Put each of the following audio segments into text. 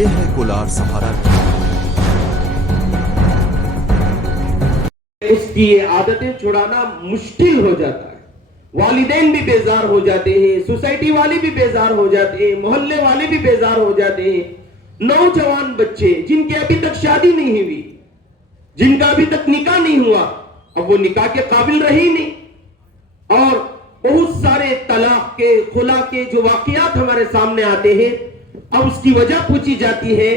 یہ ہے کولار سہارا کی۔ اس کی یہ عادتیں چھڑانا مشکل ہو جاتا ہے، والدین بھی بیزار ہو جاتے ہیں، سوسائٹی والے بھی بیزار ہو جاتے ہیں، محلے والے بھی بیزار ہو جاتے ہیں۔ نوجوان بچے جن کے ابھی تک شادی نہیں ہوئی، جن کا ابھی تک نکاح نہیں ہوا، اب وہ نکاح کے قابل رہی نہیں، اور بہت سارے طلاق کے، خلا کے جو واقعات ہمارے سامنے آتے ہیں، اب اس کی وجہ پوچھی جاتی ہے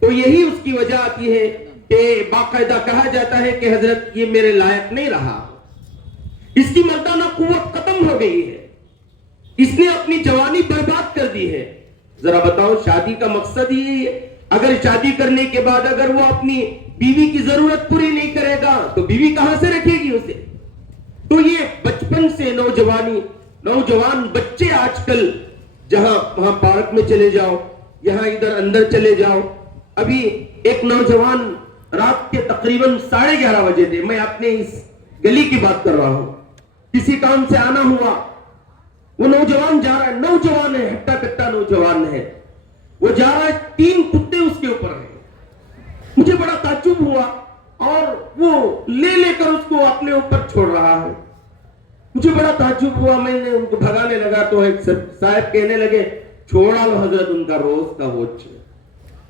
تو یہی اس کی وجہ آتی ہے کہ باقاعدہ کہا جاتا ہے کہ حضرت یہ میرے لائق نہیں رہا، اس کی مردانہ قوت ختم ہو گئی ہے، اس نے اپنی جوانی برباد کر دی ہے۔ ذرا بتاؤ، شادی کا مقصد ہی ہے؟ اگر شادی کرنے کے بعد اگر وہ اپنی بیوی کی ضرورت پوری نہیں کرے گا تو بیوی کہاں سے رکھے گی اسے؟ تو یہ بچپن سے نوجوان بچے آج کل جہاں وہاں پارک میں چلے جاؤ، یہاں ادھر اندر چلے جاؤ۔ ابھی ایک نوجوان رات کے تقریباً 11:30 بجے تھے، میں اپنے اس گلی کی بات کر رہا ہوں، کسی کام سے آنا ہوا، وہ نوجوان جا رہا ہے، نوجوان ہے، ہٹا کٹا نوجوان ہے، وہ جا رہا ہے، 3 کتے اس کے اوپر ہیں۔ مجھے بڑا تعجب ہوا اور وہ لے کر اس کو اپنے اوپر چھوڑ رہا ہے۔ مجھے بڑا تعجب ہوا، میں نے ان کو بھگانے لگا تو ایک صاحب کہنے لگے چھوڑا لو حضرت، ان کا روز کا ووچ ہے،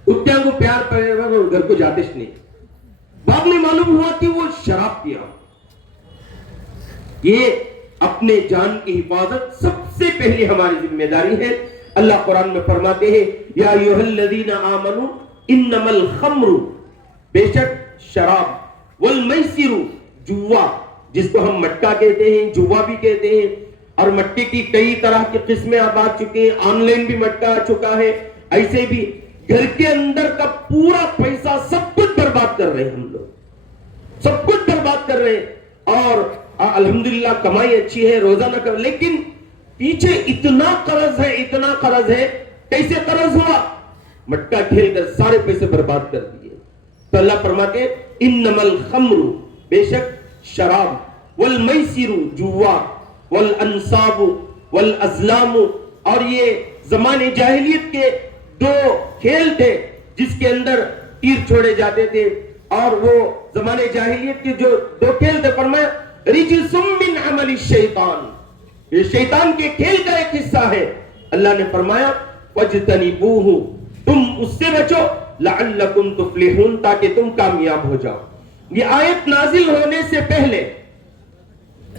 کتوں کو پیار پڑے گا اور گھر کو جاتش نہیں۔ بعد میں معلوم ہوا کہ وہ شراب پیا۔ یہ اپنے جان کی حفاظت سب سے پہلی ہماری ذمہ داری ہے۔ اللہ قرآن میں فرماتے ہیں یا ایھا الذین آمنوا انما الخمر، بے شک شراب، والمیسر، جوا، جس کو ہم مٹکا کہتے ہیں، جوا بھی کہتے ہیں، اور مٹکے کی کئی طرح کی قسمیں اب آ چکے ہیں، آن لائن بھی مٹکا آ چکا ہے، ایسے بھی گھر کے اندر کا پورا پیسہ سب کچھ برباد کر رہے ہیں، ہم لوگ سب کچھ برباد کر رہے ہیں، اور الحمدللہ کمائی اچھی ہے، روزانہ کر، لیکن پیچھے اتنا قرض ہے۔ کیسے قرض ہوا؟ مٹکا کھیل کر سارے پیسے برباد کر دیے۔ تو اللہ فرماتے ہیں انما الخمر، بے شک شراب، والمیسر، جوا، والانصاب والازلام، اور یہ زمانے جاہلیت کے 2 کھیل تھے جس کے اندر تیر چھوڑے جاتے تھے، اور وہ زمانے جاہلیت کے جو 2 کھیل تھے، فرمایا رجس من عمل الشیطان، یہ شیطان کے کھیل کا ایک حصہ ہے۔ اللہ نے فرمایا فاجتنبوہ، تم اس سے بچو، لعلکم تفلحون، تاکہ تم کامیاب ہو جاؤ۔ یہ آیت نازل ہونے سے پہلے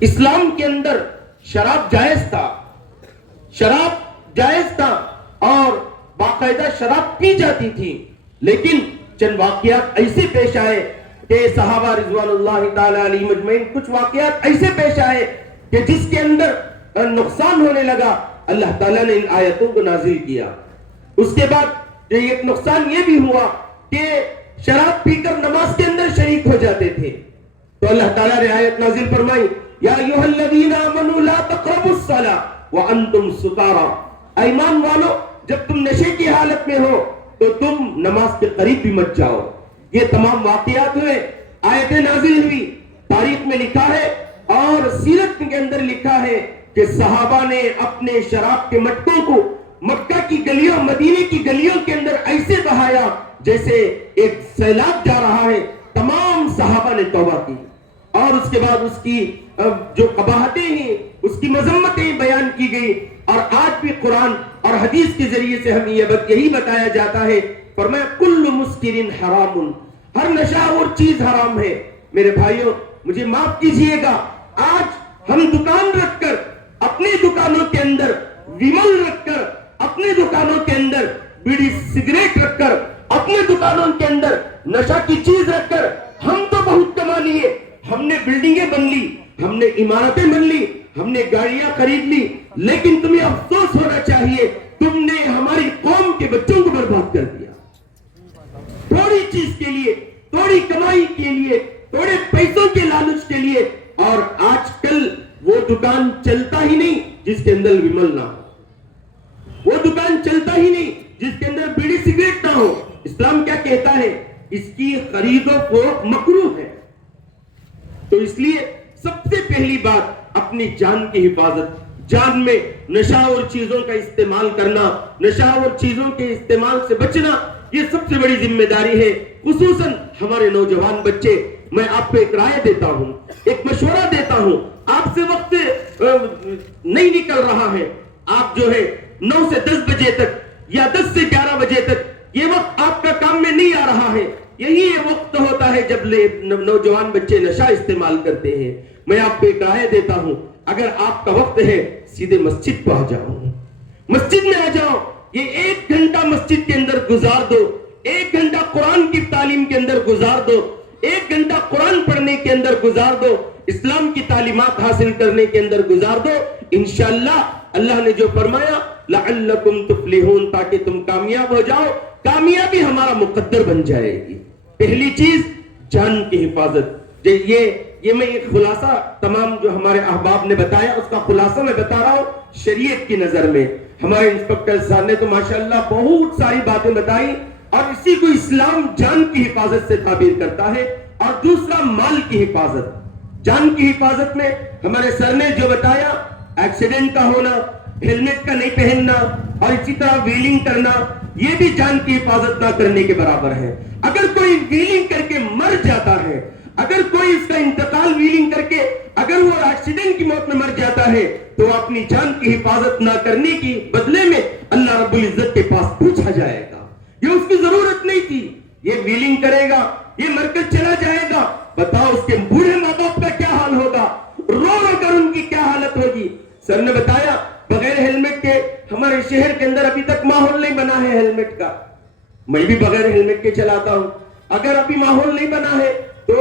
اسلام کے اندر شراب جائز تھا اور باقاعدہ شراب پی جاتی تھی، لیکن چند واقعات ایسے پیش آئے کہ صحابہ رضوان اللہ تعالی علیہ مجمعین، کچھ واقعات ایسے پیش آئے کہ جس کے اندر نقصان ہونے لگا، اللہ تعالیٰ نے ان آیتوں کو نازل کیا۔ اس کے بعد ایک نقصان یہ بھی ہوا کہ شراب پی کر نماز کے اندر شریک ہو جاتے تھے، تو اللہ تعالیٰ نے آیت نازل فرمائی یا ایھا الذین آمنوا لا تقربوا الصلاۃ وانتم سکارى، ایمان والو جب تم نشے کی حالت میں ہو تو تم نماز کے قریب بھی مت جاؤ۔ یہ تمام واقعات ہوئے، آیتیں نازل ہوئی، تاریخ میں لکھا ہے اور سیرت کے اندر لکھا ہے کہ صحابہ نے اپنے شراب کے مٹکوں کو مکہ کی گلیوں، مدینے کی گلیوں کے اندر ایسے بہایا جیسے ایک سیلاب جا رہا ہے۔ تمام صحابہ نے توبہ کی، اور اس کے بعد اس کی جو قباحتیں ہیں، اس کی مذمتیں بیان کی گئی، اور آج بھی قرآن اور حدیث کے ذریعے سے ہمیں یہی بتایا جاتا ہے، فرمایا کل مسکر حرام، ہر نشاور چیز حرام ہے۔ میرے بھائیوں مجھے معاف کیجئے گا، آج ہم دکان رکھ کر، اپنے دکانوں کے اندر ویمل رکھ کر، اپنے دکانوں کے اندر بیڑی سگریٹ رکھ کر، اپنے دکانوں کے اندر نشہ کی چیز رکھ کر ہم تو بہت کما لیے، ہم نے بلڈنگیں بن لی، ہم نے عمارتیں بن لی، ہم نے گاڑیاں خرید لی، لیکن تمہیں افسوس ہونا چاہیے تم نے ہماری قوم کے بچوں کو برباد کر دیا۔ تھوڑی چیز کے لیے، تھوڑی کمائی کے لیے، تھوڑے پیسوں کے لالچ کے لیے، اور آج کل وہ دکان چلتا ہی نہیں جس کے اندر ویمل نہ ہو، وہ دکان چلتا ہی نہیں جس کے اندر بیڑی سگریٹ نہ ہو۔ اسلام کیا کہتا ہے؟ اس کی خرید و فروخت مکروہ ہے۔ تو اس لیے سب سے پہلی بات اپنی جان کی حفاظت، جان میں نشہ اور چیزوں کا استعمال کرنا، نشہ اور چیزوں کے استعمال سے بچنا، یہ سب سے بڑی ذمہ داری ہے، خصوصاً ہمارے نوجوان بچے. میں آپ کو ایک رائے دیتا ہوں، ایک مشورہ دیتا ہوں. آپ سے وقت نہیں نکل رہا ہے. آپ جو ہے 9 سے 10 بجے تک یا 10 سے 11 بجے تک یہ وقت آپ کا کام میں نہیں آ رہا ہے. یہی وقت ہوتا ہے جب نوجوان بچے نشہ استعمال کرتے ہیں. میں آپ کو ایک رائے دیتا ہوں، اگر آپ کا وقت ہے سیدھے مسجد کو آ جاؤ، مسجد میں آ جاؤ. یہ 1 گھنٹہ مسجد کے اندر گزار دو، 1 گھنٹہ قرآن کی تعلیم کے اندر گزار دو، 1 گھنٹہ قرآن پڑھنے کے اندر گزار دو، اسلام کی تعلیمات حاصل کرنے کے اندر گزار دو. انشاءاللہ اللہ نے جو فرمایا لعلکم تفلحون، تاکہ تم کامیاب ہو جاؤ، کامیابی ہمارا مقدر بن جائے گی. پہلی چیز جان کی حفاظت. یہ میں ایک خلاصہ تمام جو ہمارے احباب نے بتایا اس کا خلاصہ میں بتا رہا ہوں شریعت کی نظر میں. ہمارے انسپکٹر صاحب نے تو ماشاءاللہ بہت ساری باتیں بتائی، اور اسی کو اسلام جان کی حفاظت سے تعبیر کرتا ہے. اور دوسرا مال کی حفاظت. جان کی حفاظت میں ہمارے سر نے جو بتایا، ایکسیڈنٹ کا ہونا، ہیلمٹ کا نہیں پہننا، اور اسی طرح ویلنگ کرنا، یہ بھی جان کی حفاظت نہ کرنے کے برابر ہے. اگر کوئی ویلنگ کر کے مر جاتا ہے، اگر کوئی اس کا انتقال ویلنگ کر کے اگر وہ ایکسیڈنٹ کی موت میں مر جاتا ہے، تو اپنی جان کی حفاظت نہ کرنے کی بدلے میں اللہ رب العزت کے پاس پوچھا جائے گا. یہ اس کی ضرورت نہیں تھی، یہ ویلنگ کرے گا، یہ مر کر چلا جائے گا. بتاؤ اس کے بوڑھے ماں باپ کا کیا حال ہوگا، رو رو کر ان کی کیا حالت ہوگی. سر نے بتایا بغیر ہیلمٹ کے ہمارے شہر کے اندر ابھی تک ماحول نہیں بنا ہے ہیلمٹ کا. میں بھی بغیر ہیلمٹ کے چلاتا ہوں. اگر ابھی ماحول نہیں بنا ہے تو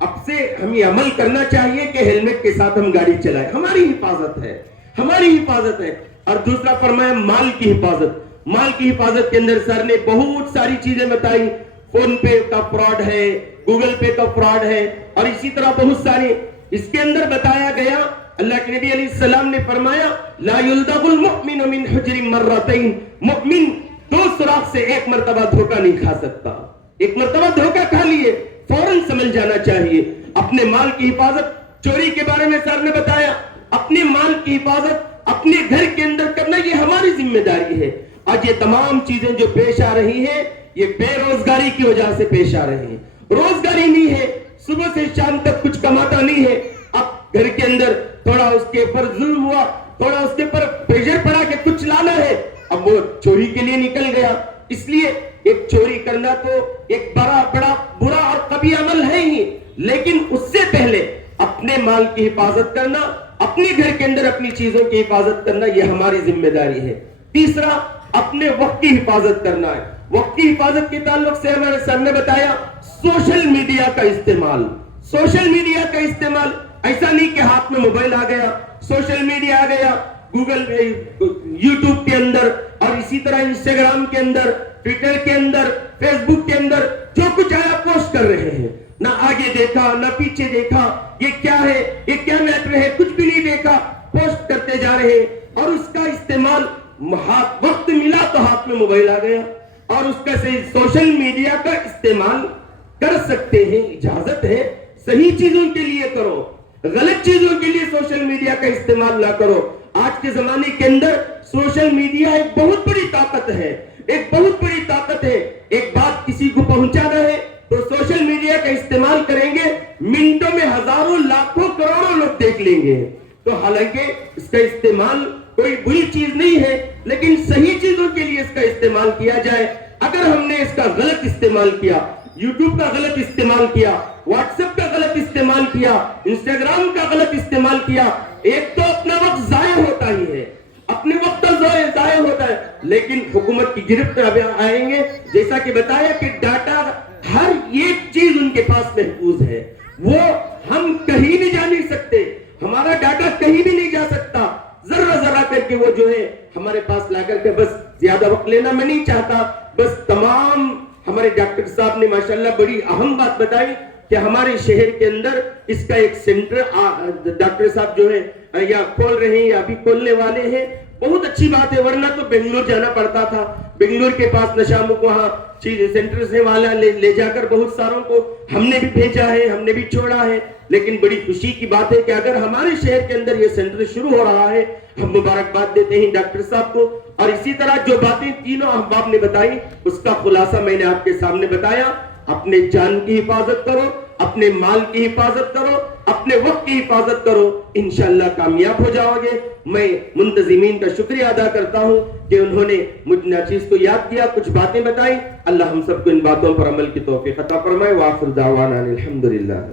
اب سے ہمیں عمل کرنا چاہیے کہ ہیلمٹ کے ساتھ ہم گاڑی چلائیں. ہماری حفاظت ہے، ہماری حفاظت ہے. اور دوسرا فرمایا مال کی حفاظت. مال کی حفاظت کے اندر سر نے بہت ساری چیزیں بتائی. فون پے کا فراڈ ہے، گوگل پے کا فراڈ ہے، اور اسی طرح بہت ساری. اس کے اندر بتایا گیا، اللہ کے نبی علیہ السلام نے فرمایا لا یلدغ المؤمن من حجر مرتين. مؤمن 2 سوراخ سے 1 مرتبہ دھوکہ نہیں کھا سکتا. 1 مرتبہ دھوکہ کھا لیے فوراً سمجھ جانا چاہیے. اپنے مال کی حفاظت. چوری کے بارے میں سر نے بتایا اپنے مال کی حفاظت اپنے گھر کے اندر کرنا یہ ہماری ذمہ داری ہے. آج یہ تمام چیزیں جو پیش آ رہی ہیں یہ بے روزگاری کی وجہ سے پیش آ رہی ہیں. روزگاری نہیں ہے، صبح سے شام تک کچھ کماتا نہیں ہے. اب گھر کے اندر تھوڑا اس کے اوپر ظلم ہوا، تھوڑا اس کے اوپر پریشر پڑا کہ کچھ لانا ہے، اب وہ چوری کے لیے نکل گیا. اس لیے ایک چوری کرنا تو ایک بڑا برا اور قبیح عمل ہے ہی، لیکن اس سے پہلے اپنے مال کی حفاظت کرنا، اپنے گھر کے اندر اپنی چیزوں کی حفاظت کرنا یہ ہماری ذمہ داری ہے. تیسرا اپنے وقت کی حفاظت کرنا ہے. وقت کی حفاظت کے تعلق سے ہمارے سر نے بتایا سوشل میڈیا کا استعمال. سوشل میڈیا کا استعمال ایسا نہیں کہ ہاتھ میں موبائل آ گیا، سوشل میڈیا آ گیا، گوگل یوٹیوب کے اندر اور اسی طرح انسٹاگرام کے اندر، ٹویٹر کے اندر، فیس بک کے اندر جو کچھ آیا پوسٹ کر رہے ہیں. نہ آگے دیکھا نہ پیچھے دیکھا، یہ کیا ہے، یہ کیا میٹر ہے، کچھ بھی نہیں دیکھا، پوسٹ کرتے جا رہے ہیں. اور اس کا استعمال وقت ملا تو ہاتھ میں موبائل آ گیا. اور اس کا صحیح سوشل میڈیا کا استعمال کر سکتے ہیں، اجازت ہے. صحیح چیزوں کے لیے کرو، غلط چیزوں کے لیے سوشل میڈیا کا استعمال نہ کرو. آج کے زمانے کے اندر سوشل میڈیا ایک بہت بڑی طاقت ہے، ایک بہت بڑی طاقت ہے. ایک بات کسی کو پہنچانا ہے تو سوشل میڈیا کا استعمال کریں گے، منٹوں میں ہزاروں لاکھوں کروڑوں لوگ دیکھ لیں گے. تو حالانکہ اس کا استعمال کوئی بری چیز نہیں ہے، لیکن صحیح چیزوں کے لیے اس کا استعمال کیا جائے. اگر ہم نے اس کا غلط استعمال کیا، یوٹیوب کا غلط استعمال کیا، واٹس ایپ کا غلط استعمال کیا، انسٹاگرام کا غلط استعمال کیا، ایک تو اپنا وقت ضائع ہوتا ہی ہے، اپنے وقت ضائع ہوتا ہے. لیکن حکومت کی گرفت اب آئیں گے، جیسا کہ بتایا کہ ڈاٹا ہر ایک چیز ان کے پاس محفوظ ہے. وہ ہم کہیں بھی جا نہیں سکتے، ہمارا ڈاٹا کہیں بھی نہیں جا سکتا. ذرہ کر کے وہ جو ہے ہمارے پاس لا کر کے، بس زیادہ وقت لینا میں نہیں چاہتا، بس تمام ہمارے ڈاکٹر صاحب نے ماشاءاللہ بڑی اہم بات بتائی کہ ہمارے شہر کے اندر اس کا ایک سینٹر ڈاکٹر صاحب جو ہے یا کھول رہے ہیں یا ابھی کھولنے والے ہیں. بہت اچھی بات ہے، ورنہ تو بنگلور جانا پڑتا تھا. بنگلور کے پاس نشاموں کو وہاں سینٹر سے والا لے جا کر بہت ساروں کو ہم نے بھی بھیجا ہے، ہم نے بھی چھوڑا ہے. لیکن بڑی خوشی کی بات ہے کہ اگر ہمارے شہر کے اندر یہ سینٹر شروع ہو رہا ہے، ہم مبارکباد دیتے ہیں ڈاکٹر صاحب کو. اور اسی طرح جو باتیں تینوں احباب نے بتائی اس کا خلاصہ میں نے آپ کے سامنے بتایا. اپنے جان کی حفاظت کرو، اپنے مال کی حفاظت کرو، اپنے وقت کی حفاظت کرو، انشاءاللہ کامیاب ہو جاؤ گے. میں منتظمین کا شکریہ ادا کرتا ہوں کہ انہوں نے مجھ ناچیز کو یاد کیا، کچھ باتیں بتائی. اللہ ہم سب کو ان باتوں پر عمل کی توفیق عطا فرمائے. وآخر دعوانا الحمدللہ.